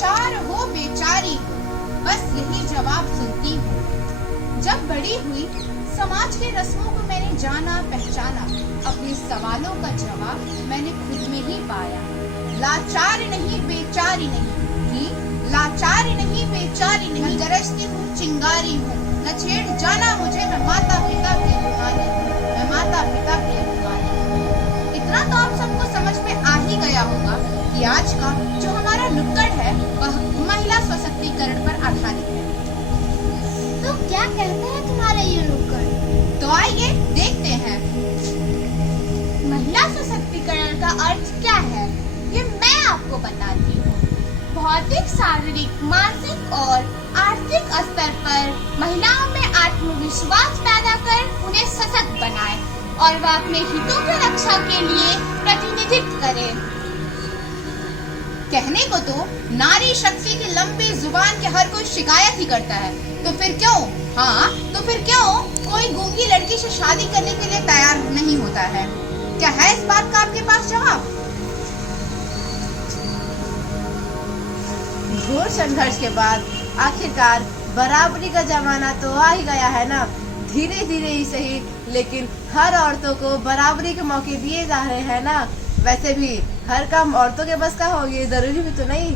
लाचार हो बेचारी हो, बस यही जवाब सुनती हूँ। जब बड़ी हुई समाज के रस्मों को मैंने जाना पहचाना, अपने सवालों का जवाब मैंने खुद में ही पाया। लाचार नहीं बेचारी नहीं, लाचार नहीं बेचारी नहीं, गरजती हूँ चिंगारी हूँ, न छेड़ जाना मुझे, मैं माता पिता की अभिमानी हूँ, मैं माता पिता की अभिमानी हूँ। इतना तो आप सबको समझ में आ ही गया होगा कि आज का जो हमारा नुक्कड़ है वह महिला सशक्तिकरण पर आधारित है। तो क्या कहते हैं तुम्हारे ये नुक्कड़? तो आइए देखते हैं। महिला सशक्तिकरण का अर्थ क्या है, ये मैं आपको बताती हूँ। भौतिक, शारीरिक, मानसिक और आर्थिक स्तर पर महिलाओं में आत्मविश्वास पैदा कर उन्हें सशक्त बनाए और वह अपने हितों की रक्षा के लिए प्रतिनिधित्व करे। कहने को तो नारी शक्ति की लंबी जुबान के हर कोई शिकायत ही करता है, तो फिर क्यों, हाँ तो फिर क्यों कोई गूंगी लड़की से शादी करने के लिए तैयार नहीं होता है? क्या है इस बात का आपके पास जवाब? घोर संघर्ष के बाद आखिरकार बराबरी का जमाना तो आ ही गया है ना। धीरे धीरे ही सही, लेकिन हर औरतों को बराबरी के मौके दिए जा रहे हैं ना। वैसे भी हर काम औरतों के बस का हो, ये जरूरी भी तो नहीं।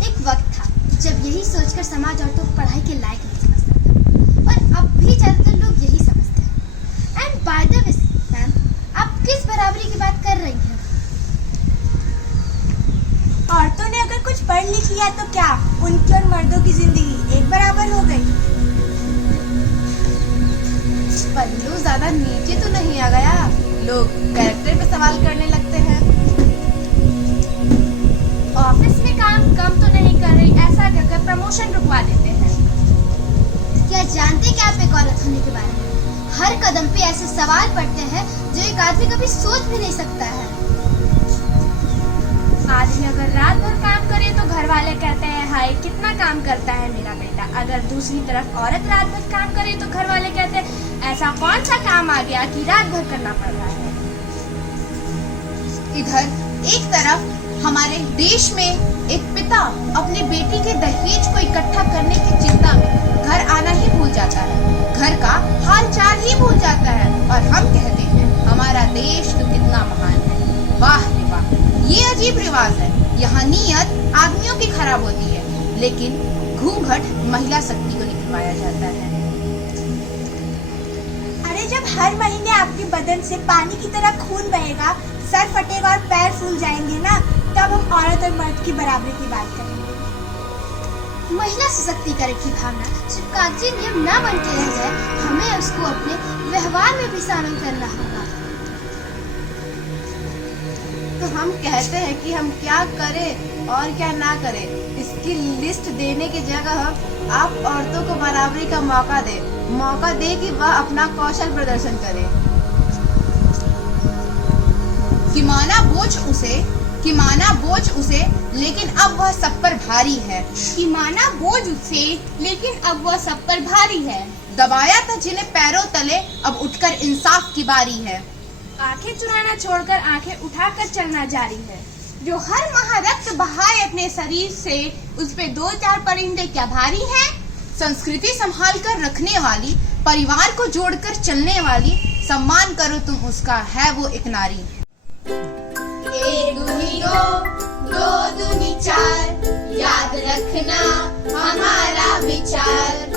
एक वक्त था जब यही सोचकर समाज औरतों को पढ़ाई के लायक नहीं समझता था, और अब भी ज्यादातर लोग यही समझते हैं। And by the way ma'am, आप किस बराबरी की बात कर रही हैं? औरतों ने अगर कुछ पढ़ लिख लिया तो क्या उनकी और मर्दों की जिंदगी एक बराबर हो गई? पल्लू ज्यादा नीचे तो नहीं आ गया, लोग कैरेक्टर पे सवाल करने लगते हैं। ऑफिस में काम कम तो नहीं कर रही, ऐसा कहकर प्रमोशन रुकवा देते हैं। क्या जानते क्या आप एक औरत होने के बारे में? हर कदम पे ऐसे सवाल पड़ते हैं जो एक आदमी कभी सोच भी नहीं सकता है। आदमी अगर रात भर काम करे तो घर वाले कहते हैं हाय कितना काम करता है मेरा बेटा। अगर दूसरी तरफ औरत रात भर काम करे तो घर वाले कहते हैं ऐसा कौन सा काम आ गया कि रात भर करना पड़ रहा है। इधर एक तरफ हमारे देश में एक पिता अपने बेटी के दहेज को इकट्ठा करने की चिंता में घर आना ही भूल जाता है, घर का हाल चाल ही भूल जाता है, और हम कहते हैं हमारा देश तो कितना महान है। वाह रे वाह, ये अजीब रिवाज है। यहाँ नीयत आदमियों की खराब होती है, लेकिन घूंघट महिला शक्ति को निकलवाया जाता है। अरे जब हर महीने आपके बदन से पानी की तरह खून बहेगा, सर फटेगा और पैर फूल जाएंगे ना, तब हम औरत और मर्द की बराबरी की बात करेंगे। महिला सशक्तिकरण की भावना सिर्फ कागजी नियम न बन के रह जाए, हमें उसको अपने व्यवहार में भी शामिल करना होगा। तो हम कहते हैं कि हम क्या करें और क्या ना करें, इसकी लिस्ट देने की जगह आप औरतों को बराबरी का मौका दे कि वह अपना कौशल प्रदर्शन करें। कि माना बोझ उसे लेकिन अब वह सब पर भारी है। कि माना बोझ उसे लेकिन अब वह सब पर भारी है। दबाया था जिन्हें पैरों तले, अब उठकर इंसाफ की बारी है। आंखें चुराना छोड़कर आंखें उठाकर चलना जारी है। जो हर माह रक्त बहाए अपने शरीर से, उस पे दो चार परिंदे क्या भारी हैं? संस्कृति संभाल कर रखने वाली, परिवार को जोड़कर चलने वाली, सम्मान करो तुम उसका, है वो एक नारी। एक दूनी दो, दो दूनी चार, याद रखना हमारा विचार।